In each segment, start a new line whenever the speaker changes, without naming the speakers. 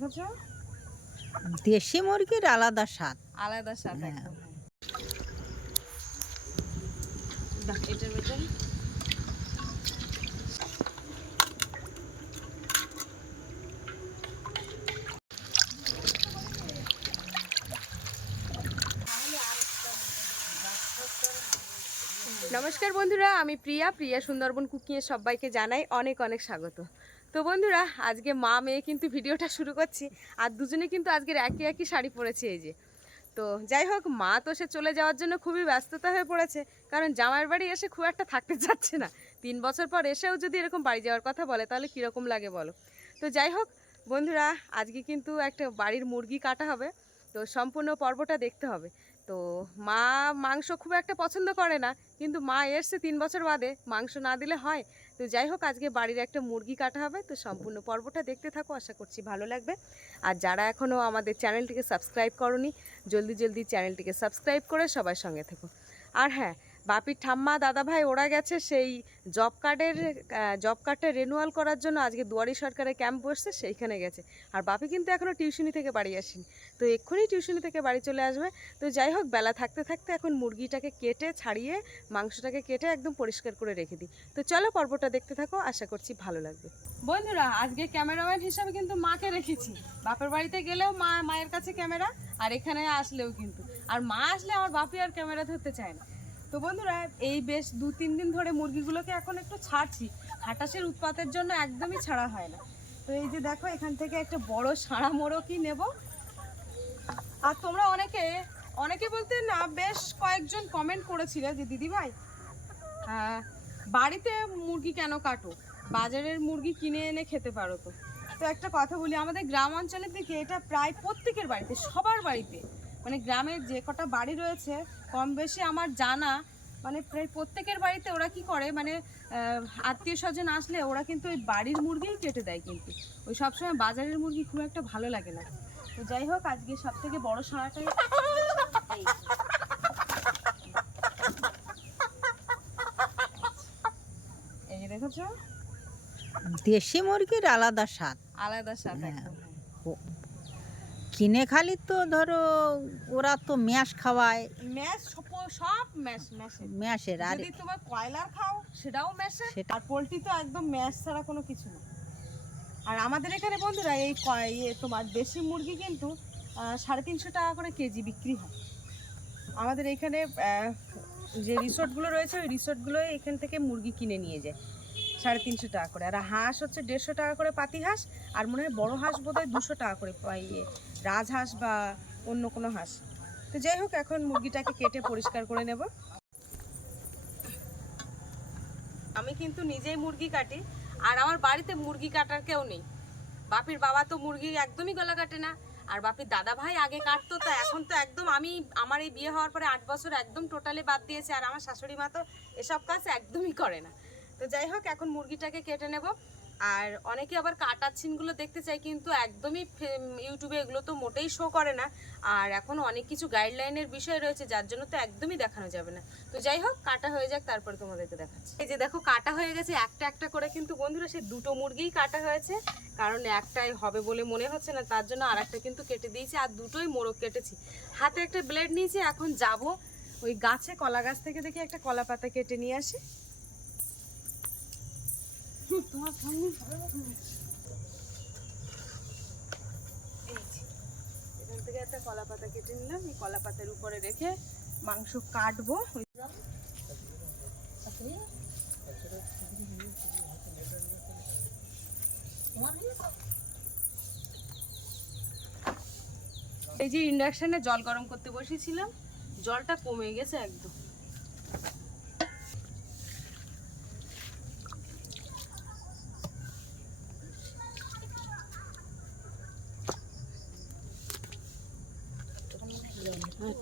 দেখেছ?
দেশি মুরগির আলাদা স্বাদ।
আলাদা স্বাদ
হ্যাঁ।
একদম। এটার ভেতরে নমস্কার বন্ধুরা আমি প্রিয়া। প্রিয়া সুন্দরবন কুকিংয়ে সবাইকে জানাই অনেক অনেক স্বাগত। তো বন্ধুরা, আজকে মা মেয়ে কিন্তু ভিডিওটা শুরু করছি, আর দুজনে কিন্তু আজকের একই একই শাড়ি পরেছে এই যে। তো যাই হোক, মা তো সে চলে যাওয়ার জন্য খুবই ব্যস্ততা হয়ে পড়েছে, কারণ জামাইয়ের বাড়ি এসে খুব একটা থাকতে চাচ্ছে না। তিন বছর পর এসেও যদি এরকম বাড়ি যাওয়ার কথা বলে, তাহলে কীরকম লাগে বলো? তো যাই হোক, বন্ধুরা, আজকে কিন্তু একটা বাড়ির মুরগি কাটা হবে, তো সম্পূর্ণ পর্বটা দেখতে হবে। তো মা মাংস খুব একটা পছন্দ করে না, কিন্তু মা এসছে তিন বছর বাদে, মাংস না দিলে হয়। তো যাই হোক, আজকে বাড়ির একটা মুরগি কাটা হবে, তো সম্পূর্ণ পর্বটা দেখতে থাকো, আশা করছি ভালো লাগবে। আর যারা এখনও আমাদের চ্যানেলটিকে সাবস্ক্রাইব করনি, জলদি জলদি চ্যানেলটিকে সাবস্ক্রাইব করে সবার সঙ্গে থেকো। আর হ্যাঁ বাপির ঠাম্মা, দাদাভাই, ওরা গেছে সেই জব কার্ডের জব কার্ডটা রেনুয়াল করার জন্য আজকে দুয়ারি সরকারের ক্যাম্প বসছে, সেইখানে গেছে। আর বাপি কিন্তু এখনও টিউশনি থেকে বাড়ি আসেনি। তো এক্ষুনি টিউশনি থেকে বাড়ি চলে আসবে। তো যাই হোক, বেলা থাকতে থাকতে এখন মুরগিটাকে কেটে, ছাড়িয়ে, মাংসটাকে কেটে একদম পরিষ্কার করে রেখে দিই। তো চলো পর্বটা দেখতে থাকো, আশা করছি ভালো লাগবে। বন্ধুরা, আজকে ক্যামেরাম্যান হিসাবে কিন্তু মাকে রেখেছি। বাপের বাড়িতে গেলেও মা, মায়ের কাছে ক্যামেরা আর এখানে আসলেও কিন্তু। আর মা আসলে আমার বাপি আর ক্যামেরা ধরতে চায় না। তো বন্ধুরা, এই বেশ দু তিন দিন ধরে মুরগিগুলোকে এখন একটু ছাড়ছি। হাটাশের উৎপাতের জন্য একদমই ছাড়া হয় না। তো এই যে দেখো, এখান থেকে একটা বড় সাড়া মোড়কই নেব। আর তোমরা অনেকে অনেকে বলতে না, বেশ কয়েকজন কমেন্ট করেছিলে যে, দিদি ভাই হ্যাঁ বাড়িতে মুরগি কেন কাটো? বাজারের মুরগি কিনে এনে খেতে পারো তো? তো একটা কথা বলি, আমাদের গ্রাম অঞ্চলের দিকে এটা প্রায় প্রত্যেকের বাড়িতে, সবার বাড়িতে। মানে গ্রামের যে কটা বাড়ি রয়েছে কম বেশি আমার জানা মানে প্রায় প্রত্যেকের বাড়িতে ওরা কি করে মানে আত্মীয় স্বজন আসলে ওরা কিন্তু ওই বাড়ির মুরগিই কেটে দেয় কিন্তু ওই সবসময় বাজারের মুরগি খুব একটা ভালো লাগে না তো যাই হোক আজকে সব থেকে বড় এই। যে দেখেছ
দেশি মুরগির আলাদা স্বাদ
আলাদা স্বাদ
হ্যাঁ।
একদম
কিনে খালি তো ধরো ওরা তো ম্যাশ খাওয়ায়।
ম্যাশ সব সব ম্যাশ ম্যাশে
ম্যাশের আর
যদি তোমার কয়লার খাও সেটাও ম্যাশে আর পোলট্রি তো একদম ম্যাশ ছাড়া কোনো কিছু না। আর আমাদের এখানে বন্ধুরা এই ইয়ে তোমার দেশি মুরগি কিন্তু সাড়ে তিনশো টাকা করে কেজি বিক্রি হয়। আমাদের এখানে যে রিসোর্টগুলো রয়েছে ওই রিসোর্টগুলো এখান থেকে মুরগি কিনে নিয়ে যায়। সাড়ে তিনশো টাকা করে। আর হাঁস হচ্ছে দেড়শো টাকা করে পাতি হাঁস, আর মনে হয় বড়ো হাঁস বোধহয় দুশো টাকা করে ইয়ে রাজহাঁস বা অন্য কোনো হাঁস। তো যাই হোক, এখন মুরগিটাকে কেটে পরিষ্কার করে নেব। আমি কিন্তু নিজেই মুরগি কাটি, আর আমার বাড়িতে মুরগি কাটার কেউ নেই। বাপির বাবা তো মুরগি একদমই গলা কাটে না, আর বাপির দাদা ভাই আগে কাটতো, তো এখন তো একদম আমি, আমার এই বিয়ে হওয়ার পরে আট বছর একদম টোটালি বাদ দিয়েছে, আর আমার শাশুড়ি মা তো এসব কাজ একদমই করে না। তো যাই হোক, এখন মুরগিটাকে কেটে নেব। আর অনেকে আবার কাটার ছিনগুলো দেখতে চাই কিন্তু একদমই ইউটিউবে এগুলো তো মোটেই শো করে না। আর এখন অনেক কিছু গাইডলাইনের বিষয় রয়েছে, যার জন্য তো একদমই দেখানো যাবে না। তো যাই হোক, কাটা হয়ে যাক, তারপরে তোমাদেরকে দেখাচ্ছি। এই যে দেখো, কাটা হয়ে গেছে একটা একটা করে, কিন্তু বন্ধুরা, সে দুটো মুরগিই কাটা হয়েছে। কারণ একটাই হবে বলে মনে হচ্ছে না, তার জন্য আর একটা কিন্তু কেটে দিয়েছি, আর দুটোই মোরগ কেটেছি। হাতে একটা ব্লেড নিয়েছি, এখন যাব ওই গাছে কলা গাছ থেকে দেখি একটা কলা পাতা কেটে নিয়ে আসি হুম, তোমার সামনে এই যে, এখান থেকে একটা কলা পাতা কেটে নিলাম এই কলা পাতার উপরে রেখে মাংস কাটবো এই যে ইন্ডাকশনে জল গরম করতে বসেছিলাম, জলটা কমে গেছে একদম।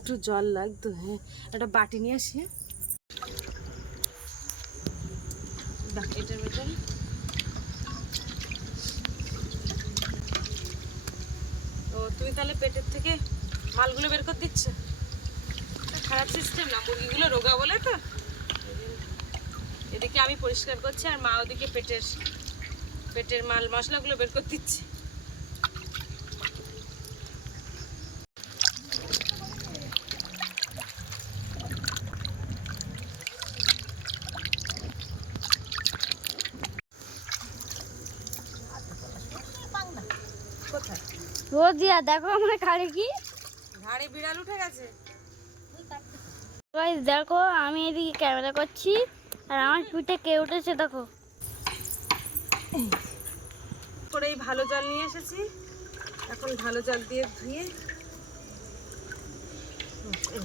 একটু জল লাগতো হ্যাঁ একটা বাটি নিয়ে আসি এটার ভেতরে ও তুমি তাহলে পেটের থেকে মালগুলো বের করে দিচ্ছ? খারাপ সিস্টেম না, মুরগিগুলো রোগা বলে তো। এদিকে আমি পরিষ্কার করছি আর মা ওদিকে পেটের পেটের মাল মশলাগুলো বের করে দিচ্ছে।
রোজিয়া দেখো আমার খাড়ে কি?
ঘাড়ে বিড়াল উঠে গেছে।
গাইস দেখো আমি এদিকে ক্যামেরা করছি আর আমার পিঠে কে উঠেছে দেখো।
করে এই ভালো জল নিয়ে এসেছি। এখন ভালো জল দিয়ে ধুয়ে হুম, এই।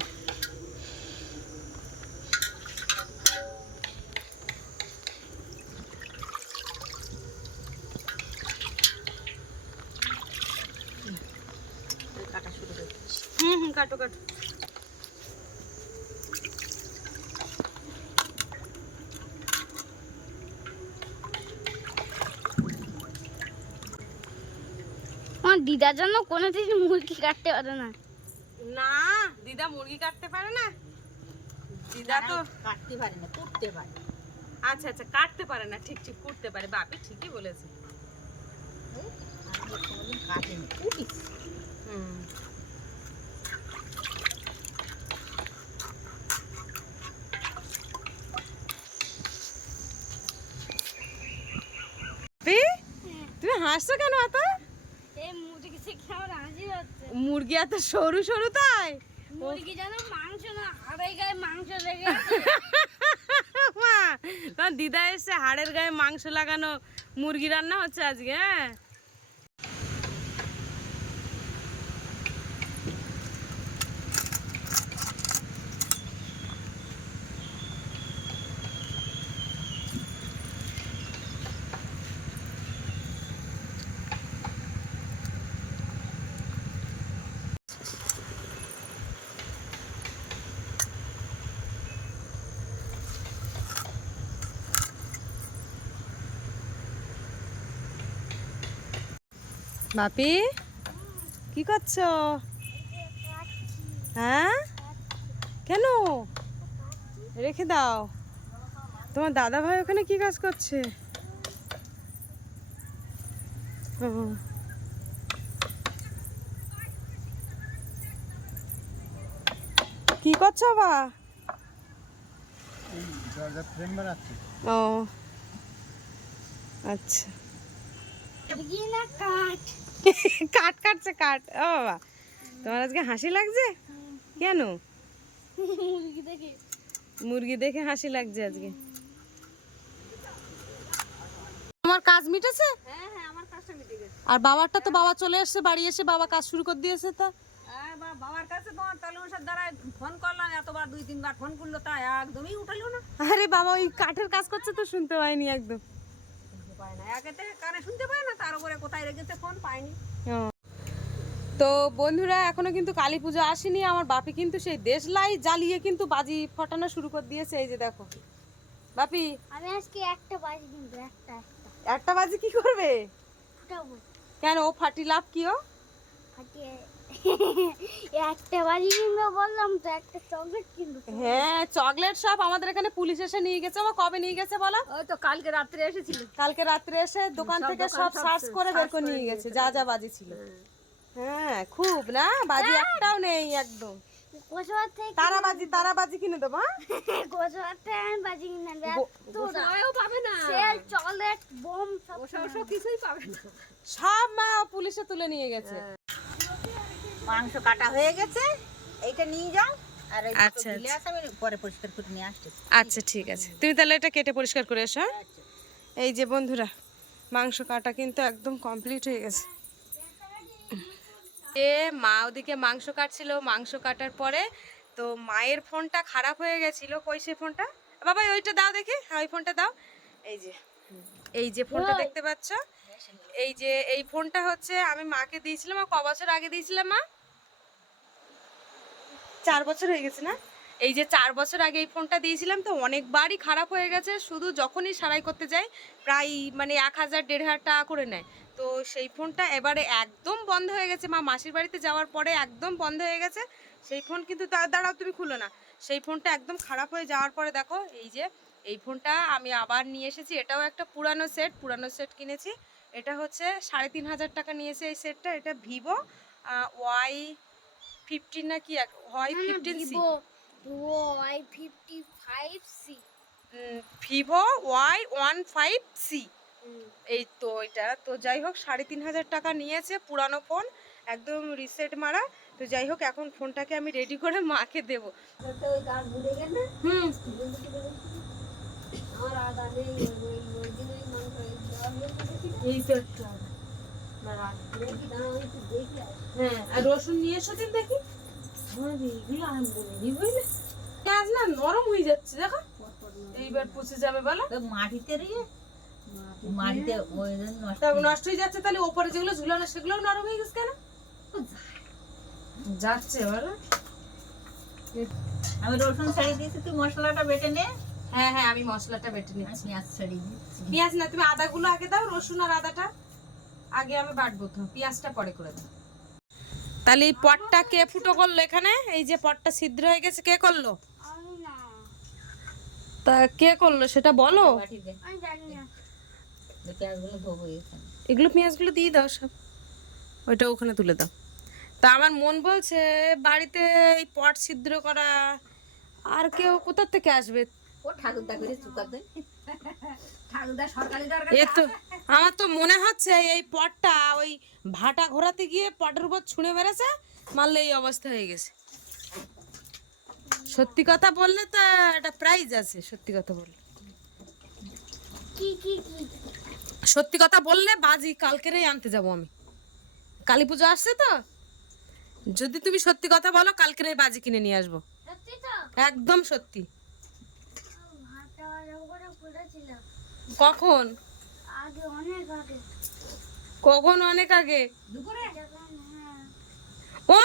কাটা শুরু করে
হুম হুম কাটো কাটো
আমার দিদার জন্য কোনো কিছু মুরগি কাটতে পারে না।
না দিদা মুরগি কাটতে পারে না? দিদা তো
কাটতে পারে না করতে পারে।
আচ্ছা আচ্ছা কাটতে পারে না ঠিক ঠিক করতে পারে। বাপি ঠিকই বলেছে। তুমি হাসছো কেন অত
এই মুরগি থেকে আমার হাসি হচ্ছে
মুরগি এত সরু সরু তাই?
মুরগি যেন মাংস না হাড়ের গায়ে মাংস লেগে
মা তোমার দিদা এসে হাড়ের গায়ে মাংস লাগানো মুরগি রান্না হচ্ছে আজকে হ্যাঁ? বাপি, কি করছ? হ্যাঁ? কেন? রেখে দাও। তোমার দাদা ভাই ওখানে কি কাজ করছে। কি করছ বা? ও। আচ্ছা।
কাঠ।
কাট কাটছে কাট ও বাবা। তোমার আজকে হাসি লাগছে? কেন?
মুরগি দেখে।
মুরগি দেখে হাসি লাগছে আজকে। তোমার কাজ মিটেছে?
হ্যাঁ হ্যাঁ আমার কাজটা মিটে গেছে।
আর বাবারটা তো বাবা চলে এসেছে বাড়ি এসে বাবা কাজ শুরু করে দিয়েছে তা।
বাবার কাছে তোমার দ্বারা ফোন করলাম এতবার দুই তিনবার ফোন করল তা একদমই উঠালো না।
আরে বাবা ওই কাঠের কাজ করছে তো শুনতে পাইনি একদম।
পায় না। একেতে কানে শুনতে পায় না তার উপরে কোথায় রেখেছে ফোন পায়নি।
তো বন্ধুরা এখনও কিন্তু কালী পুজো আসেনি আমার বাপি কিন্তু সেই দেশলাই জ্বালিয়ে কিন্তু বাজি ফটানো শুরু করে দিয়েছে এই যে দেখো। বাপি
আমি আজকে একটা বাজি কিনবো একটা একটা।
একটা বাজি কি করবে?
ফুটাবো।
কেন ও ফাটি লাভ কি ও?
ফাটিয়ে একটা বাজি কিনবো বললাম তো একটা চকলেট কিনবো।
হ্যাঁ চকলেট শপ আমাদের এখানে পুলিশ এসে নিয়ে গেছে। ও কবে নিয়ে গেছে বলো?
ওই তো কালকে রাত্রে এসেছিল।
কালকে রাত্রে এসে দোকান থেকে সব সার্চ করে বের করে নিয়ে গেছে যা যা বাজি ছিল। হ্যাঁ। খুব না? বাজি একটাও নেই একদম।
কোচবার থেকে
তারা বাজি তারা বাজি কিনে দেবো হ্যাঁ?
কোচবার থেকে বাজি কিনে
পাবে না।
চকলেট বোম সব
ওসব ওসব কিছুই পাবে না।
সব মা পুলিশে তুলে নিয়ে গেছে।
মাংস কাটা হয়ে গেছে। এইটা নিয়ে যাও আর
আচ্ছা,
গিলে আসো, আমি পরে পরিষ্কার করে নিয়ে আসতেছি
আচ্ছা ঠিক আছে। তুমি তাহলে এটা কেটে পরিষ্কার করে এসো হ্যাঁ? এই যে বন্ধুরা মাংস কাটা কিন্তু একদম কমপ্লিট হয়ে গেছে। এ মা ওদিকে মাংস কাটছিল মাংস কাটার পরে তো মায়ের ফোনটা খারাপ হয়ে গেছিল। কই সে ফোনটা? বাবা ওইটা দাও দেখি। হ্যাঁ ওই ফোনটা দাও। এই যে এই যে ফোনটা দেখতে পাচ্ছ? এই যে এই ফোনটা হচ্ছে আমি মাকে দিয়েছিলাম আর ক বছর আগে দিয়েছিলাম মা? চার বছর হয়ে গেছে না? এই যে চার বছর আগে এই ফোনটা দিয়েছিলাম তো অনেকবারই খারাপ হয়ে গেছে শুধু যখনই সারাই করতে যাই প্রায় মানে এক হাজার দেড় হাজার টাকা করে নেয়। তো সেই ফোনটা এবারে একদম বন্ধ হয়ে গেছে মা মাসির বাড়িতে যাওয়ার পরে একদম বন্ধ হয়ে গেছে। সেই ফোন কিন্তু তার দাঁড়াও তুমি খুলো না। সেই ফোনটা একদম খারাপ হয়ে যাওয়ার পরে দেখো এই যে এই ফোনটা আমি আবার নিয়ে এসেছি। এটাও একটা পুরানো সেট পুরানো সেট কিনেছি। এটা হচ্ছে সাড়ে তিন হাজার টাকা নিয়েছে এই সেটটা এটা ভিভো ওয়াই ফিফটিন না কি Y fifteen
Vivo Y fifty five C.
Vivo Y one five C. এই তো এটা তো যাই হোক সাড়ে তিন হাজার টাকা নিয়েছে পুরানো ফোন একদম রিসেট মারা। তো যাই হোক এখন ফোনটাকে আমি রেডি করে মাকে দেবো। হুম। এই তো একটা। হ্যাঁ আর রসুন নিয়ে এসো দিন দেখি। হ্যাঁ এগুলো আনব না, বুঝলে? পেঁয়াজ না নরম হয়ে যাচ্ছে দেখো। এইবার পচে যাবে বলো।
মাটিতে রে। মাটিতে? ওই নষ্ট
নষ্ট হয়ে যাচ্ছে তাহলে ওপরে যেগুলো ঝুলানো সেগুলো নরম হয়ে গেছে কেন? যাচ্ছে বলো।
আমি রসুন ছাড়িয়ে দিয়েছি তুই মশলাটা বেটে নে।
হ্যাঁ হ্যাঁ আমি মশলাটা বেটে নিচ্ছি
পেঁয়াজ ছাড়িয়ে দিচ্ছি
পেঁয়াজ না তুমি আদাগুলো আগে দাও রসুন আর আদাটা। আগে আমি বাটবো তো পেঁয়াজটা পরে করে দাও। তাহলে এই পটটা কে ফুটো করল এখানে? এই যে পটটা ছিদ্র হয়ে গেছে কে করল?
না।
তা কে করল সেটা বলো? এগুলো পেঁয়াজগুলো দিয়ে দাও সব। ওইটা ওখানে তুলে দাও। তা আমার মন বলছে বাড়িতে এই পট ছিদ্র করা আর কেউ কোথার থেকে আসবে?
ও ঠাকুরদা করে চুকার দে ঠাকুরদা সরকারি দরকার
এ তো আমার তো মনে হচ্ছে এই পটটা ওই ভাটা ঘোরাতে গিয়ে পটের উপর ছুঁড়ে মেরেছে মারলে এই অবস্থা হয়ে গেছে। সত্যি কথা বললে তো একটা প্রাইজ আছে সত্যি কথা বললে।
কি কি কি?
সত্যি কথা বললে বাজি কালকেরেই আনতে যাব আমি। কালী পুজো আসছে তো? যদি তুমি সত্যি কথা বলো কালকেরেই বাজি কিনে নিয়ে আসব। একদম সত্যি
ভাতটা ভালো করে ফুটেছিল
কখন?
আগে অনেক আগে।
কখন অনেক আগে? ও মা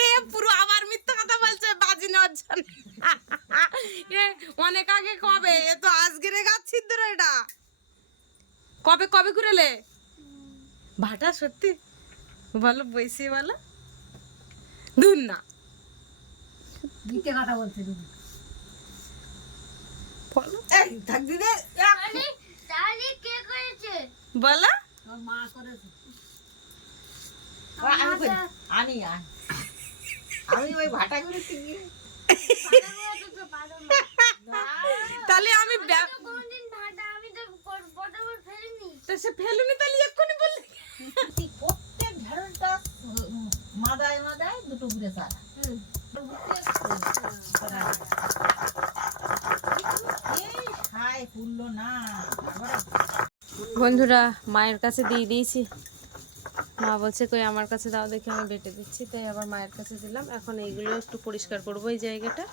এ পুরো আবার মিথ্যা কথা বলছে বাজি নেওয়ার জন্য। এ অনেক আগে কবে? এ তো আজকের গাছ ধরে এটা। কবে কবে ঘুরেলে? ভাটা সত্যি? বলো বইসি বলো। দূর না।
মিথ্যে কথা বলছে
বলো। বলো
আমি। আমি ওই ভাটা করেছি গিয়ে
ভাটা করেছে তো পারো না
তাহলে আমি
তো
সে ফেলুনি তাহলে এক্ষুনি বললি।
প্রত্যেক মাদায় মাদায় দুটো ঘুরে সারা খায় ফুললো না আবার
বন্ধুরা, মায়ের কাছে দিয়ে দিয়েছি। মা বলছে, কই, আমার কাছে দাও, দেখে আমি বেটে দিচ্ছি। তাই আবার মায়ের কাছে দিলাম। এখন এইগুলো একটু পরিষ্কার করব এই জায়গাটা।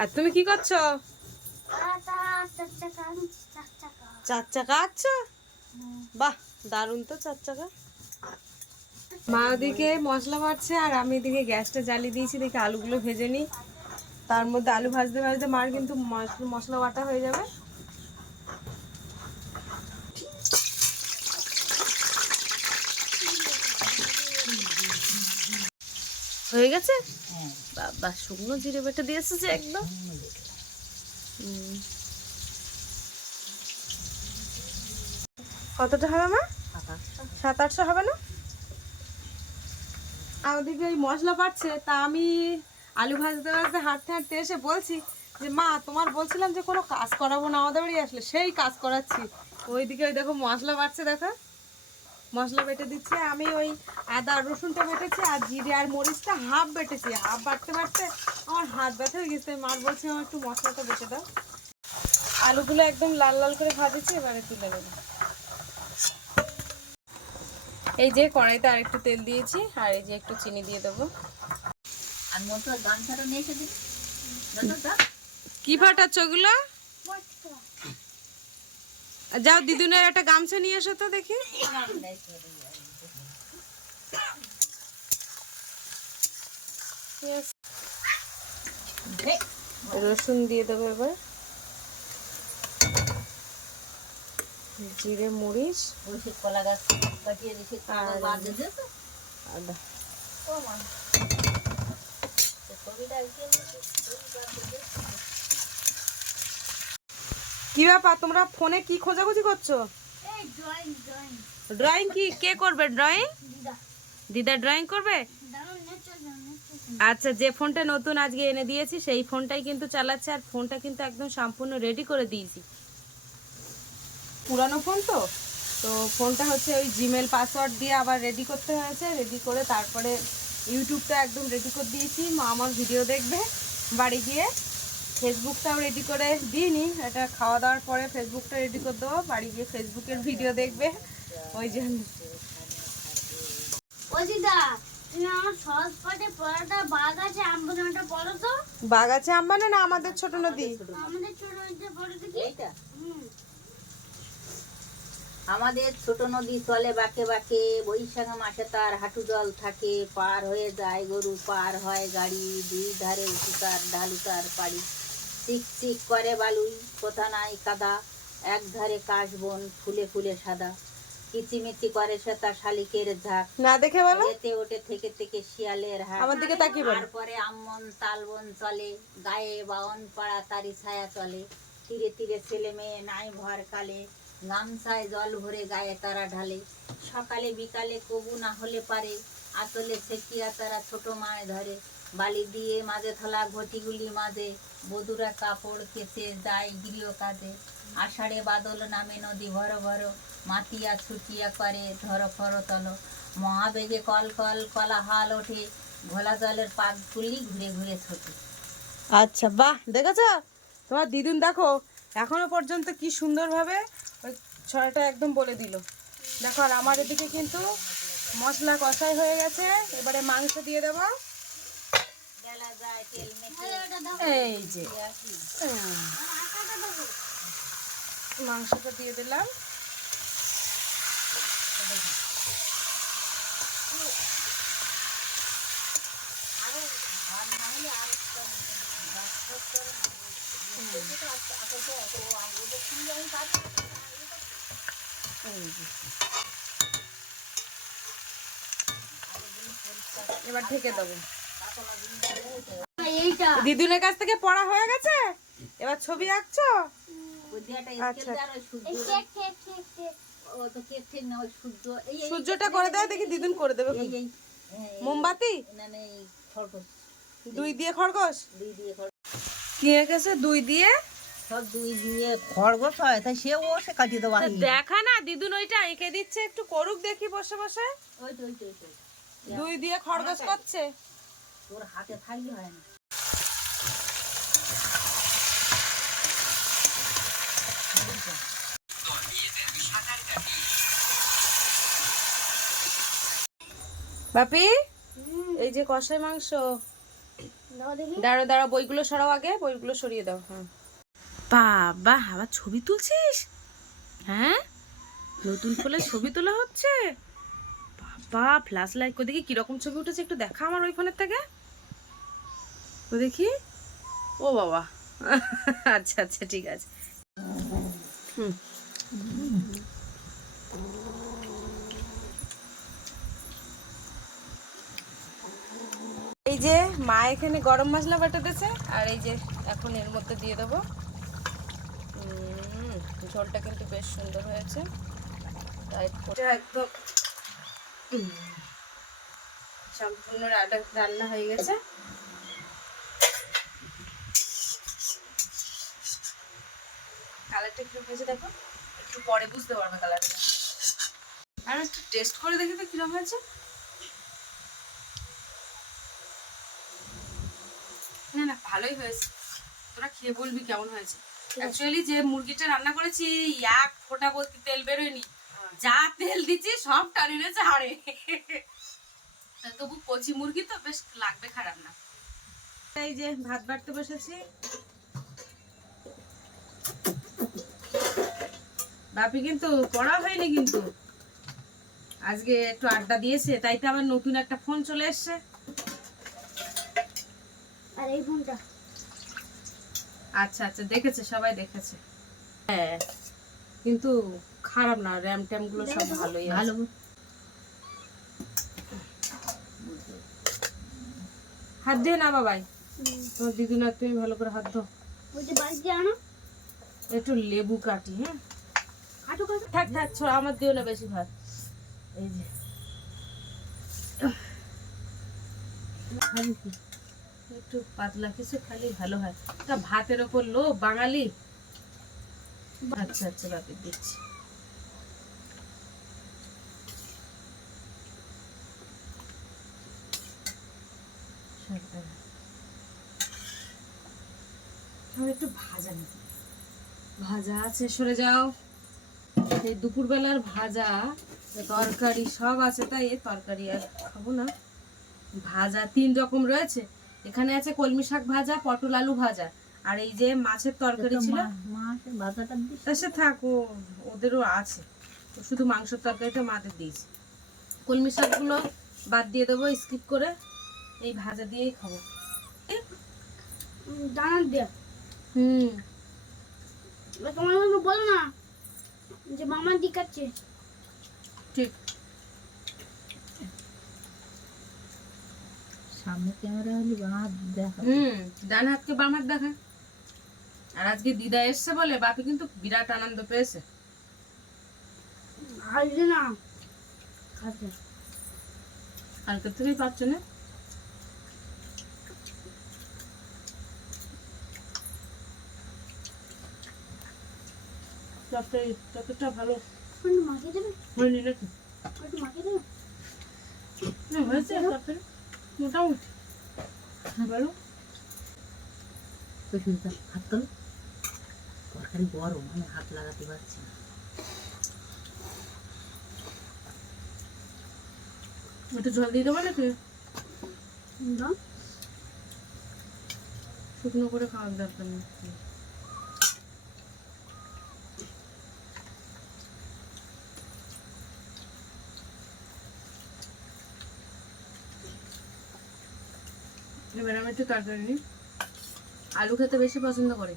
আর তুমি কি করছ?
চার
চাকা আচ্ছা বাহ, দারুণ তো চার চাকা মা ওদিকে মশলা বাড়ছে আর আমি এদিকে গ্যাসটা জ্বালিয়ে দিয়েছি, দেখে আলুগুলো ভেজে নিই। তার মধ্যে আলু ভাজতে ভাজতে মার কিন্তু মশ- মশলা বাটা হয়ে যাবে। হয়ে গেছে? বাবা, শুকনো জিরে বেটে দিয়েছে যে একদম। কতটা হবে মা? সাত আটশো হবে না? ওদিকে ওই মশলা পাচ্ছে, তা আমি আলু ভাজতে ভাজতে হাঁটতে হাঁটতে এসে বলছি যে, মা, তোমার বলছিলাম যে কোনো কাজ করাবো না, আমাদের বাড়ি আসলে সেই কাজ করাচ্ছি। ওইদিকে ওই দেখো মশলা বাড়ছে, দেখো। মশলা বেটে দিচ্ছে, আমি ওই আদা, রসুনটা বেটেছি আর জিরে আর মরিচটা হাফ বেটেছি। হাফ বাড়তে বাড়তে আমার হাত ব্যথা হয়ে গেছে। মার বলছে আমার একটু মশলাটা বেটে দাও। আলুগুলো একদম লাল লাল করে ভাজেছি, এবারে তুলে দেবো এই যে কড়াইতে আর একটু তেল দিয়েছি, আর এই যে একটু চিনি দিয়ে দেবো
আর মতো গামছাটা নিয়ে এসে দিন দাদা
কি ফাটাচ্ছ ওগুলো? যাও দিদুনের একটা গামছা নিয়ে এসো তো দেখি। রসুন দিয়ে দেবো এবার। জিরে মরিচ।
কলা গাছ কাটিয়ে রেখে
আদা
ও মা ছবিটা আঁকিয়ে দিয়েছে, ছবি বাদ দিয়েছে।
কি ব্যাপার? তোমরা ফোনে কি খোঁজাখুঁজি করছ?
ড্রয়িং
কি? কে করবে ড্রয়িং
দিদা।
ড্রয়িং করবে? আচ্ছা যে ফোনটা নতুন আজকে এনে দিয়েছি সেই ফোনটাই কিন্তু চালাচ্ছে আর ফোনটা কিন্তু একদম সম্পূর্ণ রেডি করে দিয়েছি। পুরানো ফোন তো? তো ফোনটা হচ্ছে ওই জিমেল পাসওয়ার্ড দিয়ে আবার রেডি করতে হয়েছে রেডি করে তারপরে ইউটিউবটা একদম রেডি করে দিয়েছি। মা আমার ভিডিও দেখবে। বাড়ি গিয়ে ফেসবুকটাও রেডি করে দিইনি। এটা খাওয়া দাওয়ার পরে ফেসবুকটা রেডি করে দেবো। বাড়ি গিয়ে ফেসবুকের ভিডিও দেখবে। ওই জন্য। বাগাছে আম্বানে না আমাদের ছোট নদী।
আমাদের ছোট হইতে পড়ো তো কি
এইটা
হুম
আমাদের ছোট নদী চলে বাঁকে বাঁকে বৈশাখ মাসে তার হাঁটু জল থাকে পার হয়ে যায় গরু পার হয় গাড়ি দুই ধারে উঁচুতার ঢালুতার পাড়ি। চিক চিক করে বালুই কোথা নাই কাদা এক ধারে কাশবন ফুলে ফুলে সাদা। কিচিমিচি করে সে তার শালিকের ঝাঁক।
না দেখে বলো।
যেতে ওঠে থেকে থেকে শিয়ালের হাট
আমার দিকে তাকিয়ে বলো।
তারপরে আম্মন তালবন চলে গায়ে বাউন পাড়া তারি ছায়া চলে। তীরে তীরে ছেলে মেয়ে নাই ভর কালে। গামছায় জল ভরে গায়ে তারা ঢালে। সকালে বিকালে কবু না হলে পারে, আতলে সেকিয়া তারা ছোট মায় ধরে। বালি দিয়ে মাঝে থলা ঘটিগুলি মাঝে, বধুরা কাপড় কেচে যায় গৃহ কাজে। আষাঢ়ে বাদল নামে নদী ভর ভর, মাতিয়া ছুটিয়া করে ধর ফর তল। মহাবেগে কল কল কলাহাল ওঠে, ঘোলা জলের পাক তুলি ঘুরে ঘুরে ছোটে।
আচ্ছা বাহ, দেখেছ? তোমার দিদুন দেখো এখনও পর্যন্ত কি সুন্দরভাবে ওই ছড়াটা একদম বলে দিল। দেখো, আর আমার এদিকে কিন্তু মশলা কষাই হয়ে গেছে। এবারে মাংস দিয়ে দেবো। এই যে মাংসটা দিয়ে দিলাম। যে। এবার ঢেকে দেবো। দিদুনের কাছ থেকে পড়া হয়ে গেছে? এবার ছবি আঁকছো? সূর্যটা করে দেয় দেখি দিদুন করে দেবে
হ্যাঁ,
মোমবাতি? দুই দিয়ে খরগোশ?
দুই দিয়ে খরগোশ।
কি এঁকেছে দুই দিয়ে?
দুই দিয়ে খরগোশ হয় তাই সে ও সে কাটিয়ে দেওয়া
দেখা না দিদুন ওইটা এঁকে দিচ্ছে একটু করুক দেখি বসে বসে।
ওই তো ওই তো ওই তো।
দুই দিয়ে খরগোশ করছে।
তোর হাতে থাকলে হয় না।
বাপি এই যে কষাই মাংস। দাঁড়ো দাঁড়ো বইগুলো সরাও আগে বইগুলো সরিয়ে দাও হ্যাঁ। বাবা আবার ছবি তুলছিস? হ্যাঁ? নতুন ফলে ছবি তোলা হচ্ছে? বাবা ফ্ল্যাশ লাইট কো দেখি কীরকম ছবি উঠেছে একটু দেখা আমার ওই ফোনের থেকে। ও দেখি। ও বাবা। আচ্ছা আচ্ছা ঠিক আছে। হুম। যে মা এখানে গরম মশলা বাটাতেছে, আর এই যে এখন এর মধ্যে দিয়ে দেবো। ঝোলটা কিন্তু বেশ সুন্দর হয়েছে। একদম সম্পূর্ণ রান্না হয়ে গেছে। কালারটা একটু হয়েছে দেখো, একটু পরে বুঝতে পারবে কালারটা। আর একটু টেস্ট করে দেখি তো কীরকম হয়েছে না না ভালোই হয়েছে। তোরা খেয়ে বলবি কেমন হয়েছে। অ্যাকচুয়ালি যে মুরগিটা রান্না করেছি এক ফোঁটা বলতে তেল বেরোয়নি। যা তেল দিচ্ছি সব টানি রয়েছে হাড়ে। তবু কচি মুরগি তো বেশ লাগবে খারাপ না। এই যে ভাত বাড়তে বসেছি। বাপি কিন্তু পড়া হয়নি কিন্তু। আজকে একটু আড্ডা দিয়েছে তাই তো আবার নতুন একটা ফোন চলে এসছে।
আর এই ফোনটা
আচ্ছা আচ্ছা দেখেছে সবাই দেখেছে। হ্যাঁ কিন্তু খারাপ না র্যাম ট্যামগুলো সব ভালোই
ভালো।
হাত দিয়ে না বাবাই। তোমার দিদি না তুমি ভালো করে হাত ধো।
আনো।
একটু লেবু কাটি হ্যাঁ? থাক থাক ছোড়া আমার দিও না বেশি ভাত। এই যে? একটু পাতলা, কিছু খালি ভালো হয়। তা ভাতের ওপর বাঙালি? আচ্ছা আচ্ছা দিচ্ছি। একটু ভাজা ভাজা আছে, সরে যাও। দুপুরবেলার ভাজা তরকারি সব আছে, তাই তরকারি আর খাব না। ভাজা তিন রকম রয়েছে। এখানে আছে কলমি শাক ভাজা পটল আলু ভাজা। আর এই যে মাছের তরকারি ছিল সে থাকো ওদেরও আছে। শুধু মাংসের তরকারিটা মাদের দিয়েছি। কলমি শাকগুলো বাদ দিয়ে দেবো স্কিপ করে এই ভাজা দিয়েই খাব।
দানা
হুম।
তোমার বলো না যে মামা দিকাচ্ছে
সামনে ক্যামেরা হলে বাঁধ দেখা
হুম ডান হাতকে বাম হাত দেখা আর আজকে দিদা এসছে বলে বাপি কিন্তু বিরাট আনন্দ পেয়েছে।
আসবে না। খাতে
কালকের থেকেই পাচ্ছ না? তরকারি তরকারিটা ভালো।
একটু মাখিয়ে দেবে?
হয়নি নাকি
একটু মাখিয়ে দেবে?
না, হয়েছে তরকারি মোটামুটি। বলো।
হাত তোল। তরকারি গরম আমি হাত লাগাতে পারছি না।
একটু জল দিয়ে দেবো নাকি?
দাও
শুকনো করে খাওয়ার দরকার নেই। তরকারি নিই। আলু খেতে বেশি পছন্দ করে।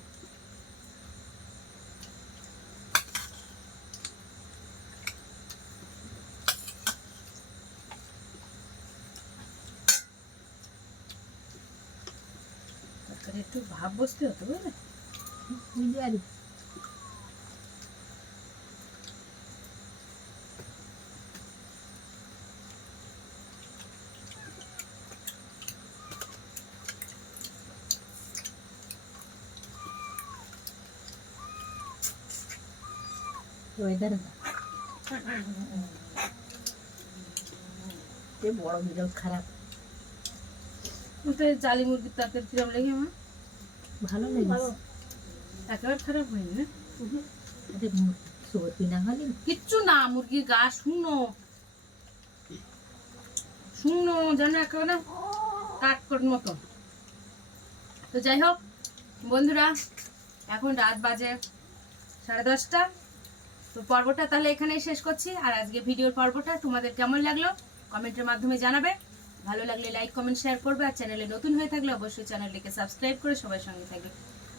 একটু ভাব বসতে হতো বুঝলে?
ওয়েদার বড় বিড়াল খারাপ।
জালি মুরগির তরকারি কিরম লেগে আমার
ভালো লাগে।
একেবারে খারাপ হয়নি না?
ওদের সর্দি না হলে
কিচ্ছু না মুরগির গা শুনো শুনো যেন একেবারে কাঠকট মতো। তো যাই হোক বন্ধুরা এখন রাত বাজে সাড়ে দশটা। তো পর্বটা তাহলে এখানেই শেষ করছি। আর আজকে ভিডিওর পর্বটা তোমাদের কেমন লাগল কমেন্টের মাধ্যমে জানাবে। ভালো লাগলে লাইক কমেন্ট শেয়ার করবে। আর চ্যানেলে নতুন হয়ে থাকলে অবশ্যই চ্যানেলটিকে সাবস্ক্রাইব করে সবার সঙ্গে থাকবে।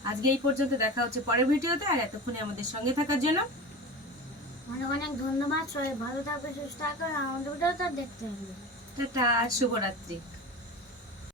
আজকে এই পর্যন্ত দেখা হচ্ছে পরের ভিডিওতে। আর এতক্ষণে আমাদের সঙ্গে থাকার জন্য
অনেক অনেক ধন্যবাদ সবাই। ভালো থাকবে সুস্থ থাকবে। আমাদের দেখতে হবে।
টাটা শুভরাত্রি।